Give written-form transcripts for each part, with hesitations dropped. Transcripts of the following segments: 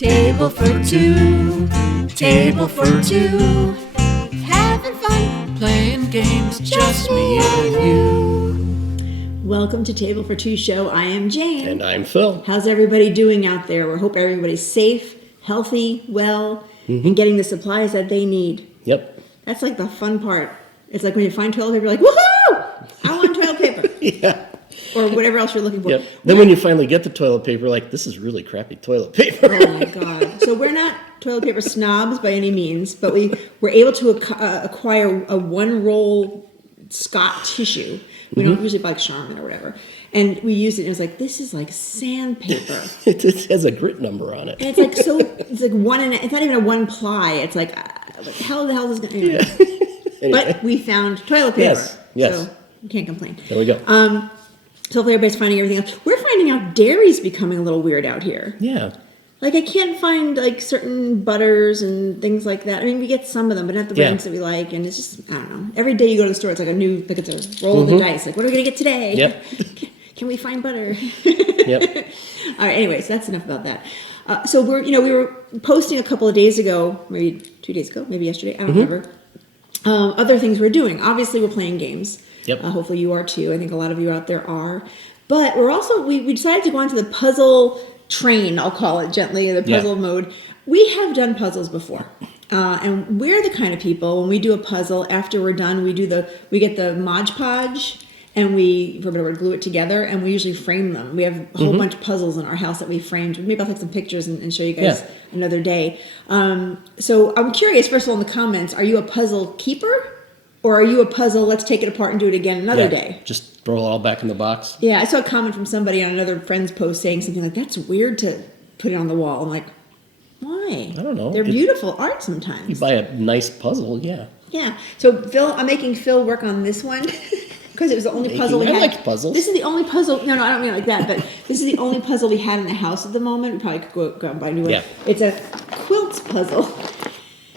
Table for two, table for two. Having fun, playing games, just me and you. Welcome to Table for Two show. I am Jane. And I'm Phil. How's everybody doing out there? We hope everybody's safe, healthy, well, and getting the supplies that they need. Yep. That's like the fun part. It's like when you find toilet paper, you're like, woohoo! I want toilet paper. Yeah. Or whatever else you're looking for. Yep. Then when you finally get the toilet paper, like, this is really crappy toilet paper. Oh my God. So we're not toilet paper snobs by any means, but we were able to acquire a one-roll Scott tissue. We don't usually buy Charmin or whatever. And we used it and it was like, this is like sandpaper. It has a grit number on it. And it's like it's like it's not even a one ply. It's like, how the hell is this going to... Anyway. But we found toilet paper. Yes. So you can't complain. There we go. So hopefully everybody's finding everything else. We're finding out dairy's becoming a little weird out here. Yeah. Like I can't find like certain butters and things like that. I mean, we get some of them, but not the brands that we like. And it's just, I don't know. Every day you go to the store, it's like it's a roll of the dice. Like, what are we going to get today? Yep. Can we find butter? Yep. All right. Anyways, that's enough about that. So we were posting a couple of days ago, maybe 2 days ago, maybe yesterday. I don't remember. Other things we're doing. Obviously, we're playing games. Yep. Hopefully you are too. I think a lot of you out there are. But we're also, we decided to go onto the puzzle train, I'll call it gently, the puzzle mode. We have done puzzles before. And we're the kind of people, when we do a puzzle, after we're done, we get the Mod Podge and we, for better word, glue it together, and we usually frame them. We have a whole bunch of puzzles in our house that we framed. Maybe I'll take some pictures and show you guys another day. So I'm curious, first of all, in the comments, are you a puzzle keeper? Or are you a puzzle, let's take it apart and do it again another day? Just throw it all back in the box. Yeah, I saw a comment from somebody on another friend's post saying something like, that's weird to put it on the wall. I'm like, why? I don't know. They're beautiful art sometimes. You buy a nice puzzle, yeah. Yeah. So I'm making Phil work on this one because it was the only puzzle we had. I like puzzles. This is the only puzzle. No, I don't mean it like that. But this is the only puzzle we had in the house at the moment. We probably could go out and buy a new one. Yeah. It's a quilt puzzle.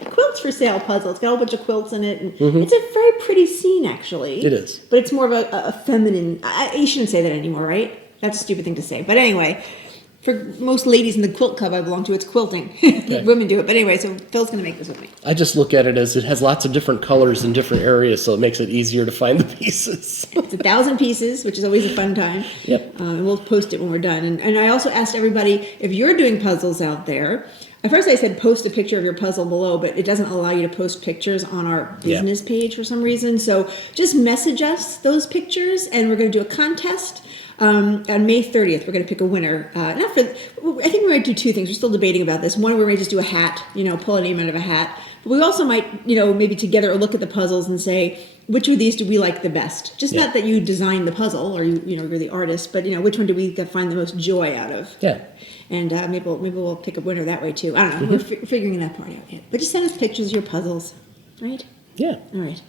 Quilts for sale puzzle. It's got a whole bunch of quilts in it. And it's a very pretty scene, actually. It is. But it's more of a feminine... you shouldn't say that anymore, right? That's a stupid thing to say. But anyway, for most ladies in the quilt club I belong to, it's quilting. Okay. Women do it. But anyway, so Phil's going to make this with me. I just look at it as it has lots of different colors in different areas, so it makes it easier to find the pieces. It's 1,000 pieces, which is always a fun time. Yep. And we'll post it when we're done. And I also asked everybody, if you're doing puzzles out there... At first I said post a picture of your puzzle below, but it doesn't allow you to post pictures on our business page for some reason. So just message us those pictures, and we're going to do a contest. On May 30th, we're going to pick a winner. I think we're going to do two things. We're still debating about this. One, we're going to just do a hat, pull a name out of a hat. But we also might, maybe together look at the puzzles and say, which of these do we like the best? Just not that you designed the puzzle or you're the artist, but which one do we find the most joy out of? Yeah. And maybe we'll pick a winner that way too. I don't know. We're figuring that part out yet. But just send us pictures of your puzzles, right? Yeah. All right.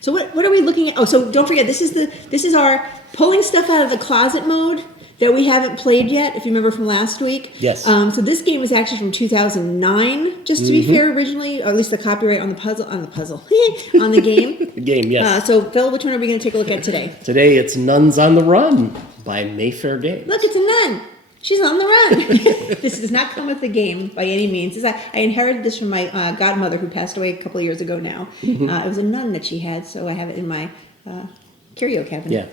So what are we looking at? Oh, so don't forget, this is our pulling stuff out of the closet mode that we haven't played yet, if you remember from last week. Yes. So this game was actually from 2009, just to be fair, originally, or at least the copyright on the puzzle, on the game. The game, yes. So Phil, which one are we going to take a look at today? Today it's Nuns on the Run by Mayfair Games. Look, it's a nun. She's on the run. This does not come with the game by any means. I inherited this from my godmother who passed away a couple of years ago now. It was a nun that she had, so I have it in my curio cabinet. Yeah.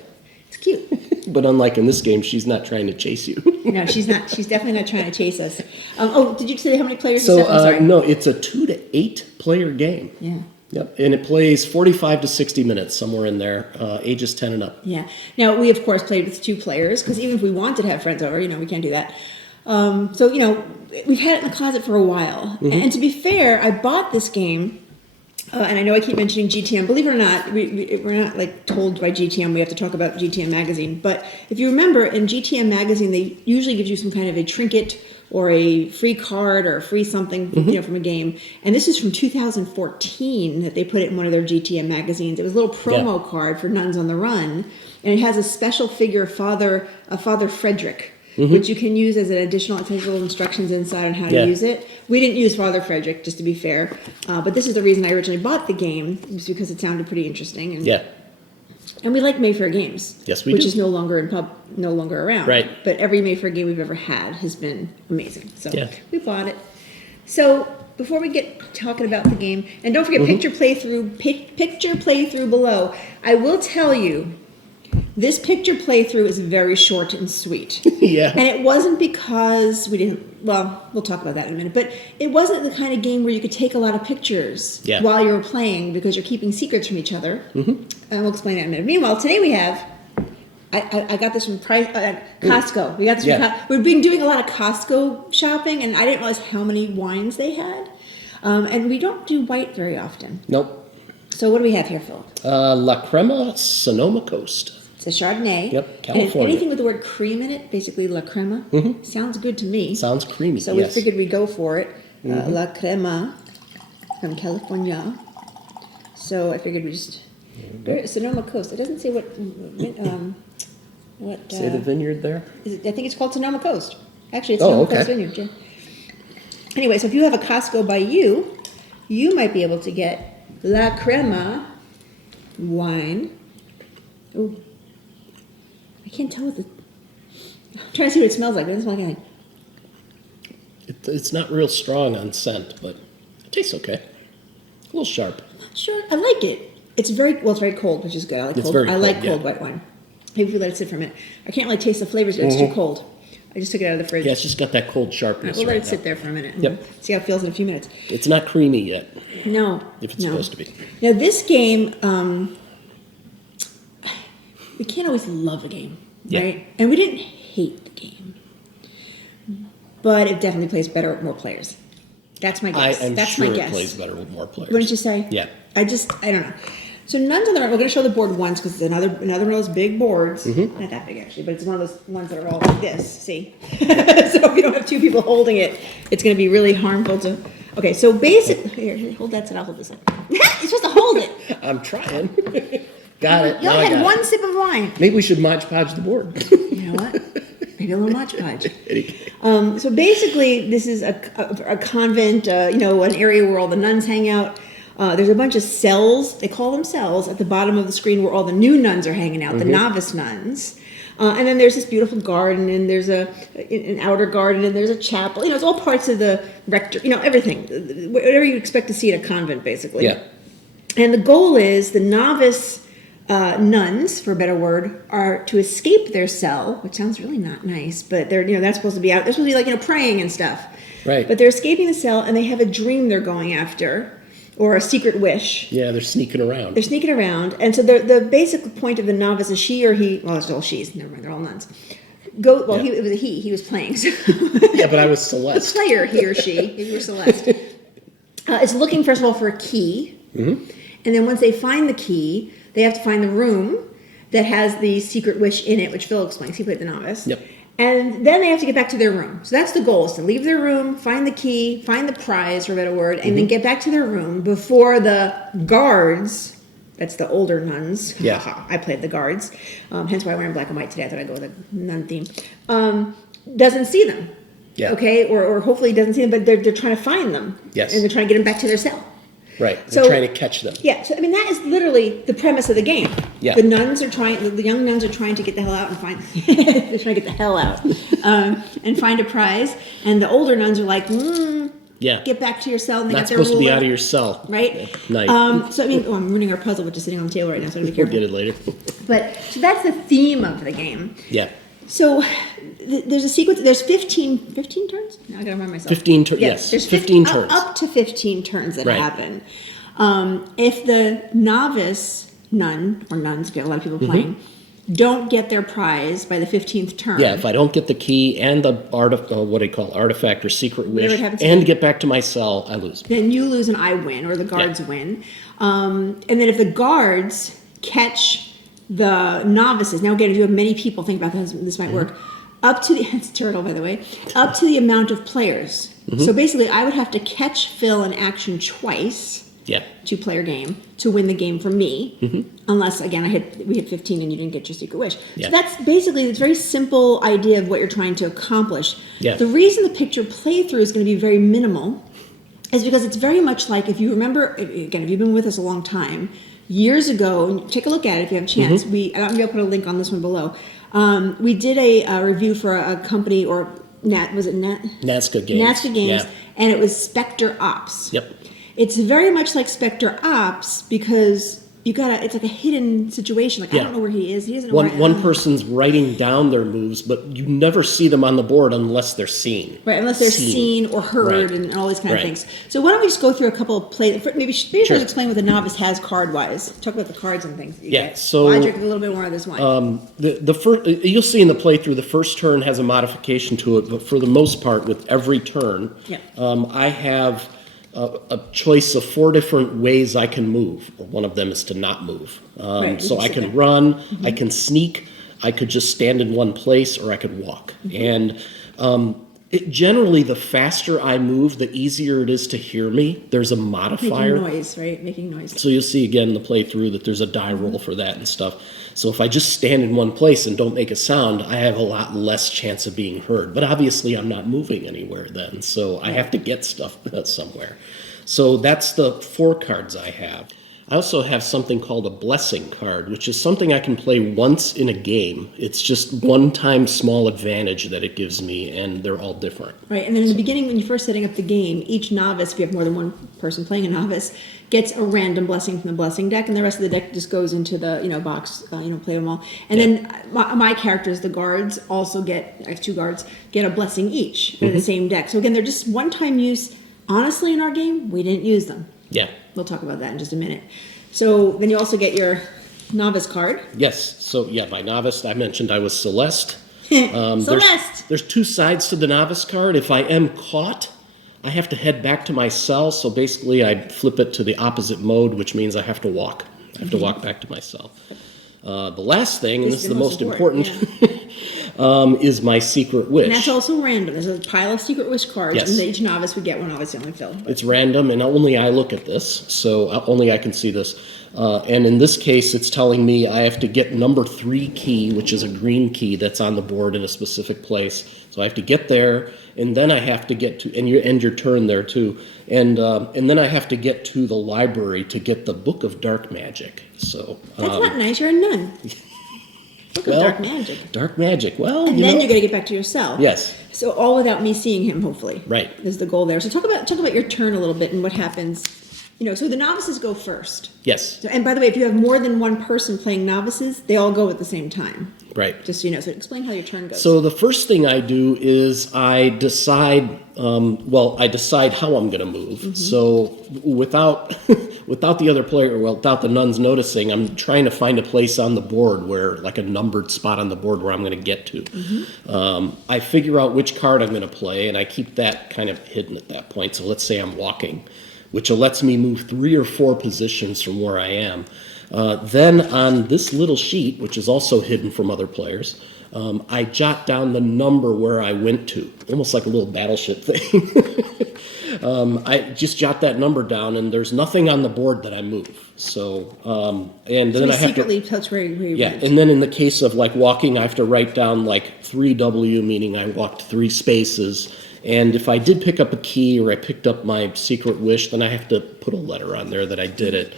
It's cute. But unlike in this game, she's not trying to chase you. No, she's not. She's definitely not trying to chase us. Did you say how many players? I'm sorry. No, it's a 2 to 8 player game. Yeah. Yep, and it plays 45 to 60 minutes, somewhere in there, ages 10 and up. Yeah. Now, we, of course, played with 2 players, because even if we wanted to have friends over, we can't do that. We've had it in the closet for a while. And to be fair, I bought this game, and I know I keep mentioning GTM. Believe it or not, we're not, told by GTM we have to talk about GTM Magazine. But if you remember, in GTM Magazine, they usually give you some kind of a trinket or a free card or a free something, from a game. And this is from 2014 that they put it in one of their GTM magazines. It was a little promo card for Nuns on the Run, and it has a special figure of Father Frederick, which you can use as an additional. It has little instructions inside on how to use it. We didn't use Father Frederick, just to be fair, but this is the reason I originally bought the game, was because it sounded pretty interesting. And And we like Mayfair games. Yes, we which do. is no longer around. Right. But every Mayfair game we've ever had has been amazing. So Yeah. we bought it. So before we get talking about the game, and don't forget picture playthrough below. I will tell you, this picture playthrough is very short and sweet. Yeah. And it wasn't because we didn't, well, we'll talk about that in a minute, but it wasn't the kind of game where you could take a lot of pictures while you were playing because you're keeping secrets from each other. And we'll explain that in a minute. Meanwhile, today we have, I got this from Costco. We got this from We've been doing a lot of Costco shopping, and I didn't realize how many wines they had. And we don't do white very often. Nope. So what do we have here, Phil? La Crema Sonoma Coast. It's a Chardonnay. Yep, California. And anything with the word cream in it, basically La Crema, sounds good to me. Sounds creamy, So we figured we'd go for it. La Crema from California. So I figured we just... Sonoma Coast. It doesn't say what... Say the vineyard there? I think it's called Sonoma Coast. Actually, it's Sonoma Coast Vineyard. Yeah. Anyway, so if you have a Costco by you, you might be able to get La Crema wine. Ooh. I can't tell what the... I'm trying to see what it smells like. It doesn't smell like anything. It's not real strong on scent, but it tastes okay. A little sharp. I'm not sure. I like it. It's very cold, which is good. I like cold white wine. Maybe if we let it sit for a minute. I can't really taste the flavors, but it's too cold. I just took it out of the fridge. Yeah, it's just got that cold sharpness. We'll let it sit there for a minute and see how it feels in a few minutes. It's not creamy yet. No. If it's supposed to be. Now, this game, we can't always love a game, right? And we didn't hate the game. But it definitely plays better with more players. That's my guess. I'm That's sure my it guess. plays better with more players. Wouldn't you say? Yeah. I don't know. So Nuns on the Run, we're going to show the board once because it's another one of those big boards. Not that big actually, but it's one of those ones that are all like this, see? So if you don't have two people holding it, it's going to be really harmful to... Okay, so basically... Here, hold that so I'll hold this up. You're supposed to hold it. I'm trying. Got it. You only had one sip of wine. Maybe we should Mod Podge the board. You know what? Maybe a little Mod Podge. So basically, this is a convent, an area where all the nuns hang out. There's a bunch of cells, they call them cells, at the bottom of the screen where all the new nuns are hanging out, the novice nuns. And then there's this beautiful garden, and there's an outer garden, and there's a chapel. It's all parts of the rector, everything. Whatever you expect to see at a convent, basically. Yeah. And the goal is the novice nuns, for a better word, are to escape their cell, which sounds really not nice, but they're, that's supposed to be out. They're supposed to be praying and stuff. Right. But they're escaping the cell, and they have a dream they're going after. Or a secret wish. Yeah, they're sneaking around. And so the basic point of the novice is she or he, well, it's all she's, never mind, they're all nuns. It was a he was playing. So. Yeah, but I was Celeste. The player, he or she, you were Celeste, is looking, first of all, for a key. And then once they find the key, they have to find the room that has the secret wish in it, which Phil explains. He played the novice. Yep. And then they have to get back to their room. So that's the goal, is to leave their room, find the key, find the prize, for a better word, and then get back to their room before the guards, that's the older nuns. Yeah. I played the guards. Hence why I'm wearing black and white today. I thought I'd go with a nun theme. Doesn't see them. Yeah. Okay? Or hopefully doesn't see them, but they're trying to find them. Yes. And they're trying to get them back to their cell. Right. They're trying to catch them. Yeah, so that is literally the premise of the game. Yeah. The young nuns are trying to get the hell out and find, they're trying to get the hell out and find a prize. And the older nuns are like, get back to your cell. And they Not got their supposed to be ruler. out of your cell. Right? At night. I'm ruining our puzzle, which is sitting on the table right now, so I gotta be We'll careful. get it later. But, so that's the theme of the game. Yeah. So there's a sequence, there's 15 turns? Now I gotta remember myself. 15 turns, yes. There's 15 turns. Up to 15 turns that Right. happen. If the novice nun, or nuns, get a lot of people playing, don't get their prize by the 15th turn. Yeah, if I don't get the key and the artifact or secret Whatever wish, it happens and get back to my cell, I lose. Then you lose and I win, or the guards win. And then if the guards catch the novices, now again, if you have many people, think about this might work, up to the, it's a turtle by the way, up to the amount of players. So basically I would have to catch Phil in action twice. Yeah. 2-player game to win the game for me, unless again we hit 15 and you didn't get your secret wish. Yeah. So that's basically the very simple idea of what you're trying to accomplish. Yeah. The reason the picture playthrough is going to be very minimal is because it's very much like, if you remember, again, if you've been with us a long time, years ago. And take a look at it if you have a chance. Maybe I'll put a link on this one below. We did a review for a company, or Nazca Games. Nazca Games, Yeah. and it was Spectre Ops. Yep. It's very much like Spectre Ops because it's like a hidden situation. Like, I don't know where he is. He doesn't know where I am. One person's writing down their moves, but you never see them on the board unless they're seen. Right, unless they're seen or heard and all these kind of things. So why don't we just go through a couple of plays? Maybe Sure. let's explain what the novice has card-wise. Talk about the cards and things that you get. So well, I drink a little bit more of this wine. the first, you'll see in the playthrough, the first turn has a modification to it, but for the most part, with every turn, I have a choice of 4 different ways I can move. One of them is to not move. So I can run, I can sneak, I could just stand in one place, or I could walk. And generally, the faster I move, the easier it is to hear me. There's a modifier. Making noise, right? Making noise. So you'll see again in the playthrough that there's a die roll for that and stuff. So if I just stand in one place and don't make a sound, I have a lot less chance of being heard. But obviously I'm not moving anywhere then, so I have to get stuff somewhere. So that's the 4 cards I have. I also have something called a blessing card, which is something I can play once in a game. It's just one-time small advantage that it gives me, and they're all different. Right, and then in the beginning, when you're first setting up the game, each novice, if you have more than one person playing a novice, gets a random blessing from the blessing deck, and the rest of the deck just goes into the box, play them all. And then my characters, the guards, also I have 2 guards, get a blessing each in the same deck. So again, they're just one-time use. Honestly, in our game, we didn't use them. Yeah. We'll talk about that in just a minute. So then you also get your novice card. Yes. So my novice, I mentioned I was Celeste. Celeste! There's 2 sides to the novice card. If I am caught, I have to head back to my cell. So basically I flip it to the opposite mode, which means I have to walk. I have to walk back to my cell. The last thing, and this is the most important, is my secret wish. And that's also random. There's a pile of secret wish cards, Yes. and each novice would get one, obviously only Phil. It's random, and only I look at this, so only I can see this. And in this case, it's telling me I have to get number 3 key, which is a green key that's on the board in a specific place. So I have to get there, and then I have to get to, and you end your turn there too. And then I have to get to the library to get the Book of Dark Magic. So that's not nice. You're a nun. Book of Dark Magic. Dark Magic. Well, and then you're going to get back to your cell. Yes. So all without me seeing him, hopefully. Right. Is the goal there. So talk about your turn a little bit and what happens. So the novices go first. Yes. So, and by the way, if you have more than one person playing novices, they all go at the same time. Right. Just so you know. So explain how your turn goes. So the first thing I do is I decide how I'm going to move. So without the other player, without the nuns noticing, I'm trying to find a place on the board like a numbered spot on the board where I'm going to get to. I figure out which card I'm going to play, and I keep that kind of hidden at that point. So let's say I'm walking, which lets me move 3 or 4 positions from where I am. Then on this little sheet, which is also hidden from other players, I jot down the number where I went to, almost like a little battleship thing. I just jot that number down, and there's nothing on the board that I move. So, and then I have secretly touch where you went. And then in the case of like walking, I have to write down like 3W, meaning I walked 3 spaces. And if I did pick up a key or I picked up my secret wish, then I have to put a letter on there that I did it.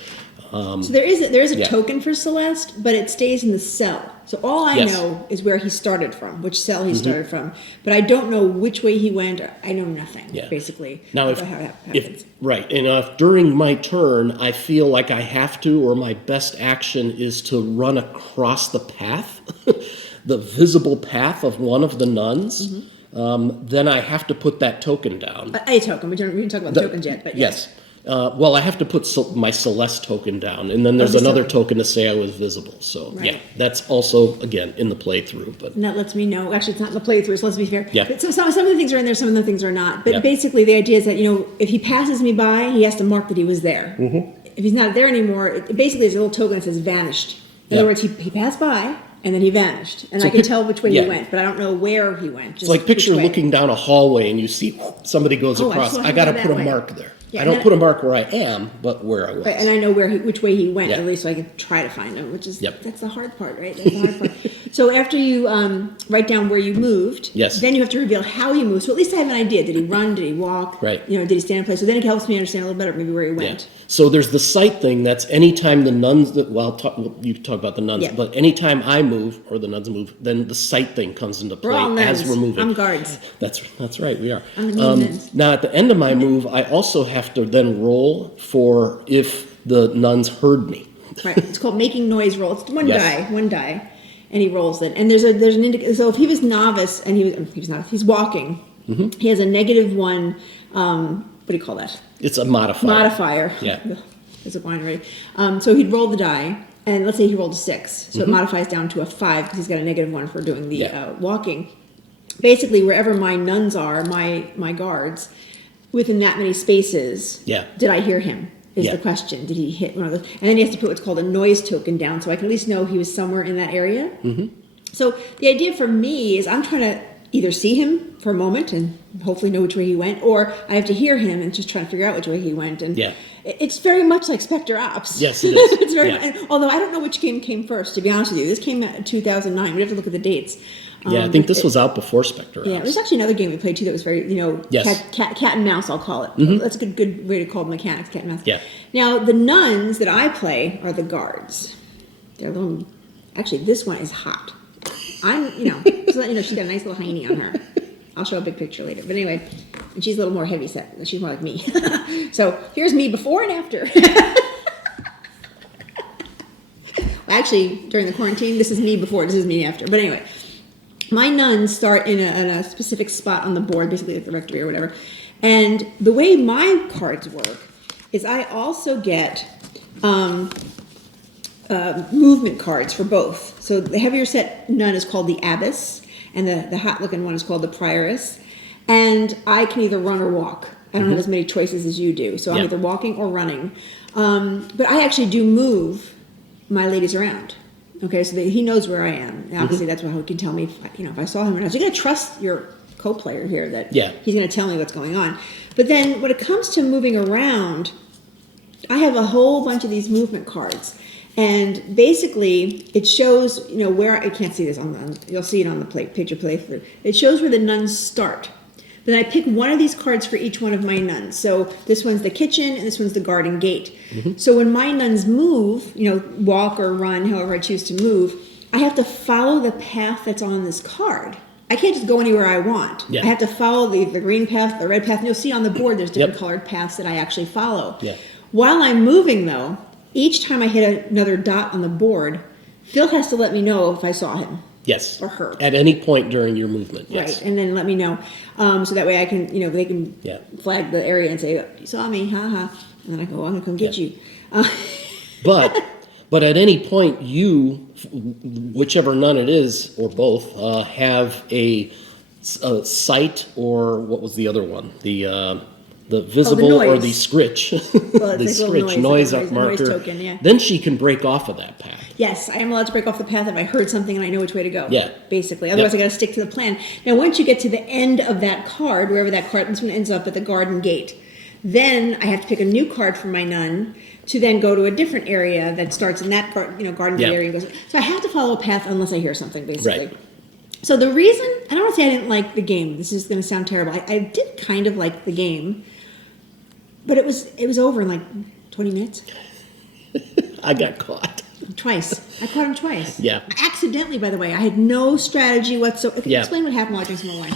So there is a token for Celeste, but it stays in the cell. So all I know is where he started from, which cell he started from. But I don't know which way he went. I know nothing, basically. Now, about how that happens. if during my turn I feel like I have to, or my best action is to run across the path, the visible path of one of the nuns, then I have to put that token down. A token. We didn't talk about the tokens yet, but yes. I have to put my Celeste token down, and then there's another token to say I was visible. So, that's also, again, in the playthrough. But and that lets me know. Actually, it's not in the playthrough, so let's be fair. Yeah. But some of the things are in there, some of the things are not. But basically, the idea is that, if he passes me by, he has to mark that he was there. If he's not there anymore, it basically there's a little token that says vanished. In other words, he passed by, and then he vanished. And I can tell which way he went, but I don't know where he went. It's like picture looking down a hallway, and you see somebody goes across. I got to put a mark there. Yeah, I don't put a mark where I am, but where I was. Right, and I know which way he went, Yeah. at least, so I can try to find him, which is, Yep. that's the hard part, right? That's the hard part. So after you write down where you moved, Yes. then you have to reveal how you moved. So at least I have an idea. Did he run? Did he walk? Right. You know, did he stand in place? So then it helps me understand a little better maybe where he went. Yeah. So there's the sight thing. That's anytime the nuns, you talk about the nuns, Yeah. but anytime I move or the nuns move, then the sight thing comes into We're all play as nuns. we're moving. I'm guards. That's right, we are. I'm the mean nuns. Now at the end of my move, I also have to then roll for if the nuns heard me. Right. It's called making noise roll. It's one Yes. die, and he rolls it. And there's an indicator. So if he was novice and he's walking, Mm-hmm. he has a -1. What do you call that? It's a modifier. Modifier. Yeah. There's a wine already. So he'd roll the die, and let's say he rolled a 6. So it modifies down to a 5 because he's got a -1 for doing the Yeah. walking. Basically, wherever my nuns are, my guards, within that many spaces, Yeah. did I hear him? Is Yeah. the question. Did he hit one of those? And then he has to put what's called a noise token down, so I can at least know he was somewhere in that area. Mm-hmm. So the idea for me is I'm trying to either see him for a moment and hopefully know which way he went, or I have to hear him and just try to figure out which way he went. And Yeah. it's very much like Spectre Ops. Yes, it is. It's very, Yeah. and although I don't know which game came first, to be honest with you. This came out in 2009. We have to look at the dates. Yeah, I think this was out before Spectre Yeah, Ops. there's actually another game we played too that was very, Yes. cat and mouse, I'll call it. That's a good way to call mechanics, cat and mouse. Yeah. Now, the nuns that I play are the guards. They're a little, actually, this one is hot. I'm, just letting you know, she's got a nice little hiney on her. I'll show a big picture later. But anyway, and she's a little more heavy set. She's more like me. So here's me before and after. Actually, during the quarantine, this is me before, this is me after. But anyway, my nuns start in a specific spot on the board, basically at the rectory or whatever. And the way my cards work is I also get movement cards for both. So the heavier set nun is called the abbess, and the hot looking one is called the prioress. And I can either run or walk. I don't have as many choices as you do. So I'm Yeah. either walking or running. But I actually do move my ladies around. Okay, so he knows where I am. And obviously, that's how he can tell me if I saw him or not. So you got to trust your co-player here that he's going to tell me what's going on. But then when it comes to moving around, I have a whole bunch of these movement cards. And basically, it shows, where I can't see this you'll see it on the picture playthrough. It shows where the nuns start. Then I pick one of these cards for each one of my nuns. So this one's the kitchen, and this one's the garden gate. So when my nuns move, walk or run, however I choose to move, I have to follow the path that's on this card. I can't just go anywhere I want. Yeah. I have to follow the green path, the red path. And you'll see on the board there's different colored paths that I actually follow. Yeah. While I'm moving, though, each time I hit another dot on the board, Phil has to let me know if I saw him. Yes. Or her. At any point during your movement. Yes. Right, and then let me know. So that way I can, they can flag the area and say, you saw me, haha. And then I go, I'm going to come get you. But at any point, you, whichever nun it is, or both, have a sight, or what was the other one? The visible or the scritch, Well, the it's like scritch a noise noise marker. token, yeah. Then she can break off of that path. Yes, I am allowed to break off the path if I heard something and I know which way to go. Yeah. Basically. Otherwise, I got to stick to the plan. Now, once you get to the end of that card, wherever that card, this one ends up at the garden gate, then I have to pick a new card for my nun to then go to a different area that starts in that garden gate area. And goes, so I have to follow a path unless I hear something, basically. Right. So the reason, I don't want to say I didn't like the game. This is going to sound terrible. I did kind of like the game, but it was over in like 20 minutes. I got caught. Twice. I caught him twice. Yeah. Accidentally, by the way. I had no strategy whatsoever. Yeah. Explain what happened while I drink some more wine.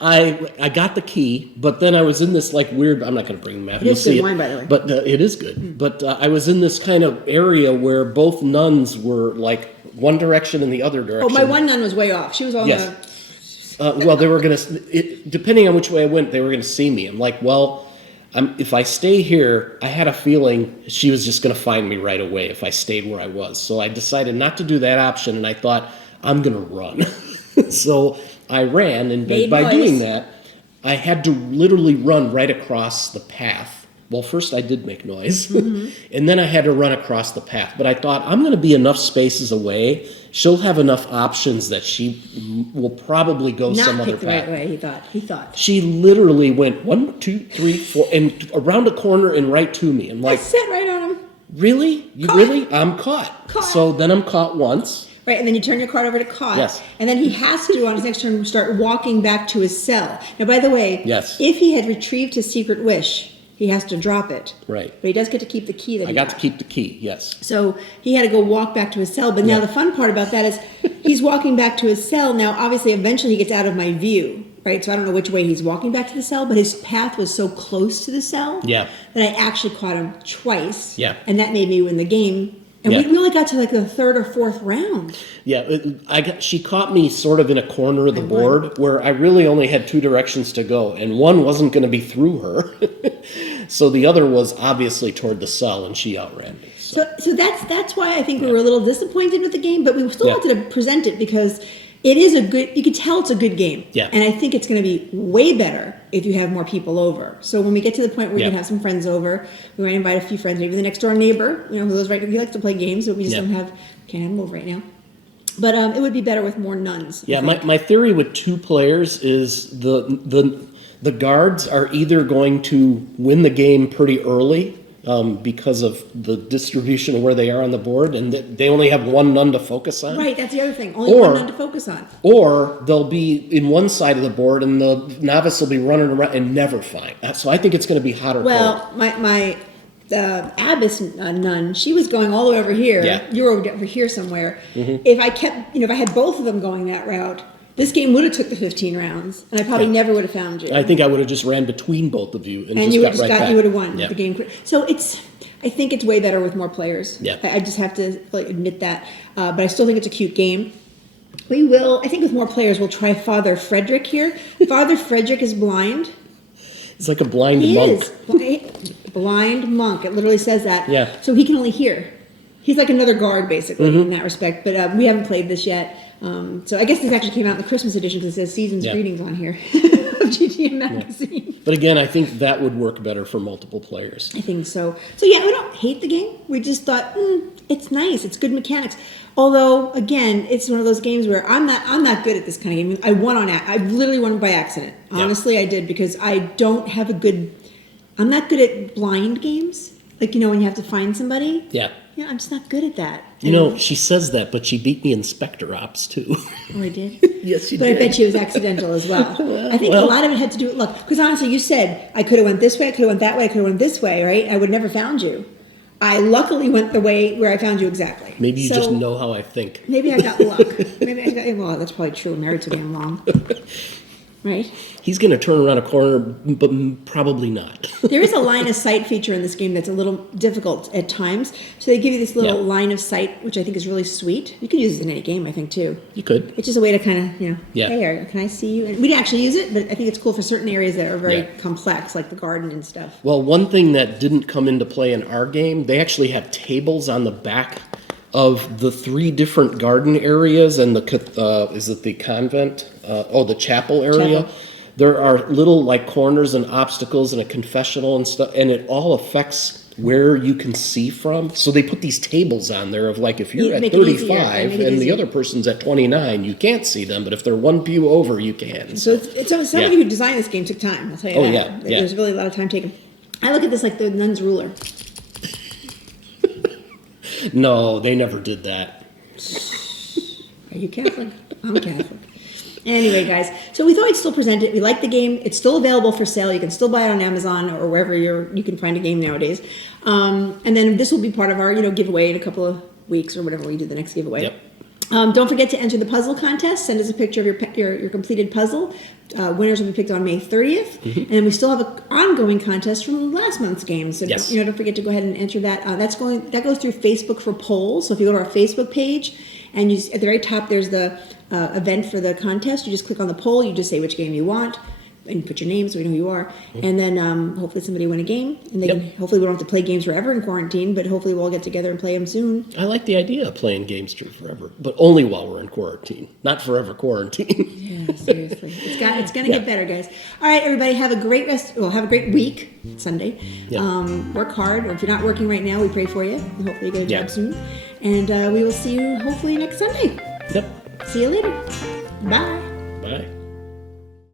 I got the key, but then I was in this like weird. I'm not going to bring the map. It is good wine, by the way. But it is good. But I was in this kind of area where both nuns were like one direction and the other direction. Oh, my one nun was way off. She was on Yes. Well, they were going to. Depending on which way I went, they were going to see me. I'm like, well, if I stay here, I had a feeling she was just going to find me right away if I stayed where I was. So I decided not to do that option, and I thought I'm going to run. So I ran, and Made by noise. doing that, I had to literally run right across the path Well, first I did make noise, and then I had to run across the path. But I thought, I'm going to be enough spaces away. She'll have enough options that she will probably go some other Not pick the path. right way, he thought. She literally went 1, 2, 3, 4, and around a corner and right to me. I'm I like, sat right on him. really? You Caught. really? I'm caught. Caught. So then I'm caught once. Right, and then you turn your card over to caught. Yes. And then he has to, on his next turn, start walking back to his cell. Now, by the way, Yes. if he had retrieved his secret wish, he has to drop it. Right. But he does get to keep the key that I he got to keep the key, yes. So he had to go walk back to his cell. But now Yeah. the fun part about that is he's walking back to his cell. Now, obviously, eventually he gets out of my view, right? So I don't know which way he's walking back to the cell, but his path was so close to the cell Yeah. that I actually caught him twice. Yeah. And that made me win the game. And Yeah. we only got to like the third or fourth round. Yeah, she caught me sort of in a corner of the I won. board where I really only had 2 directions to go, and one wasn't going to be through her. So the other was obviously toward the cell, and she outran me. So. So that's why I think we were a little disappointed with the game, but we still Yeah. wanted to present it because it is a good, you can tell it's a good game. Yeah. And I think it's going to be way better if you have more people over. So when we get to the point where you Yeah. can have some friends over, we might invite a few friends, maybe the next door neighbor, who lives right, he likes to play games, but we just Yeah. can't have him over right now. But it would be better with more nuns. I Yeah, think. my theory with 2 players is the guards are either going to win the game pretty early because of the distribution of where they are on the board, and they only have 1 nun to focus on. Right, that's the other thing. Only Or- one nun to focus on. Or they'll be in one side of the board, and the novice will be running around and never find. So I think it's going to be hot or cold. Well, my abbess nun, she was going all the way over here. Yeah. You were over here somewhere. If I kept, if I had both of them going that route, this game would have took the 15 rounds, and I probably never would have found you. I think I would have just ran between both of you and and just you got would just right got back. you would have won Yeah. the game. So I think it's way better with more players. Yeah. I just have to admit that. But I still think it's a cute game. We will. I think with more players, we'll try Father Frederick here. Father Frederick is blind. It's like a blind He monk. is blind monk. It literally says that. Yeah. So he can only hear. He's like another guard, basically, Mm-hmm. in that respect. But we haven't played this yet. So I guess this actually came out in the Christmas edition because it says Seasons Yeah. Greetings on here of GTM magazine. But again, I think that would work better for multiple players. I think so. So yeah, we don't hate the game. We just thought it's nice. It's good mechanics. Although again, it's one of those games where I'm not good at this kind of game. I won I literally won by accident. Yeah. Honestly, I did because I don't have a good. I'm not good at blind games. Like when you have to find somebody. Yeah. Yeah, I'm just not good at that. She says that, but she beat me in Spectre Ops, too. Oh, I did. Yes, she But did. I bet she was accidental as well. I think a lot of it had to do with luck. Because honestly, you said I could have went this way, I could have went that way, I could have went this way, right? I would never found you. I luckily went the way where I found you exactly. Maybe you So, just know how I think. Maybe I got luck. Well, that's probably true. Mary took him long. Right? He's going to turn around a corner, but probably not. There is a line of sight feature in this game that's a little difficult at times. So they give you this little Yeah. line of sight, which I think is really sweet. You could use it in any game, I think, too. You could. It's just a way to kind of, Yeah. hey, can I see you? And we didn't actually use it, but I think it's cool for certain areas that are very Yeah. complex, like the garden and stuff. Well, one thing that didn't come into play in our game, they actually have tables on the back of the 3 different garden areas and is it the convent? The chapel area. Chapel. There are little corners and obstacles and a confessional and stuff, and it all affects where you can see from. So they put these tables on there of if you're at Make it easier, 35 make it and the easier. other person's at 29, you can't see them, but if they're one pew over, you can. So somebody Yeah. who designed this game took time, I'll tell you Oh, that. yeah. There's really a lot of time taken. I look at this like the nun's ruler. No, they never did that. Are you Catholic? I'm Catholic. Anyway, guys, so we thought we'd still present it. We like the game. It's still available for sale. You can still buy it on Amazon or wherever you can find a game nowadays. And then this will be part of our giveaway in a couple of weeks or whatever we do the next giveaway. Yep. Don't forget to enter the puzzle contest. Send us a picture of your completed puzzle. Winners will be picked on May 30th. And then we still have an ongoing contest from last month's game. So Yes. don't forget to go ahead and enter that. That goes through Facebook for polls. So if you go to our Facebook page and at the very top there's the event for the contest, you just click on the poll. You just say which game you want. And put your name so we know who you are. And then hopefully somebody win a game. And hopefully we don't have to play games forever in quarantine, but hopefully we'll all get together and play them soon. I like the idea of playing games through forever, but only while we're in quarantine, not forever quarantine. Yeah, seriously. It's gonna get better, guys. All right, everybody, have a great have a great week. Sunday. Yeah. Work hard, or if you're not working right now, we pray for you. And hopefully you get a job soon. And we will see you hopefully next Sunday. Yep. See you later. Bye. Bye.